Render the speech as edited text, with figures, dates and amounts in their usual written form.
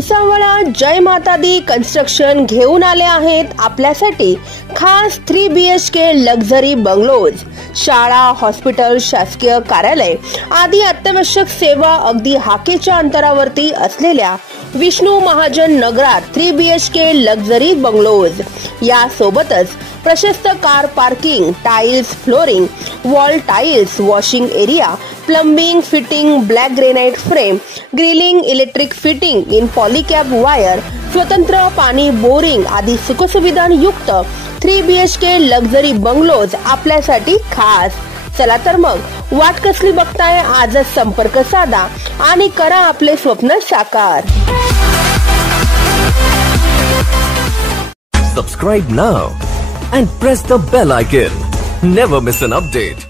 भुसावळा जय माता दी कन्स्ट्रक्शन घेऊन आले आहेत आपल्यासाठी खास 3 BHK लक्झरी बंगलोज। शाळा, हॉस्पिटल, शासकीय कार्यालय आदी अत्यावश्यक सेवा अगदी हाकेच्या अंतरावरती असलेल्या विष्णू महाजन नगरात 3 BHK लक्झरी बंगलोज। या सोबतच प्रशस्त car parking, tiles flooring, wall tiles, washing area, plumbing, fitting, black granite frame, grilling, electric fitting in Polycab wire, स्वतंत्र पाणी बोरिंग आदी सुखसुविधांयुक्त 3 BHK लक्झरी बंगलोज आपल्यासाठी खास। चला तर मग वाट कसली बघताय, आजच संपर्क साधा आणि करा आपले स्वप्न साकार। Subscribe now and press the bell icon. Never miss an update.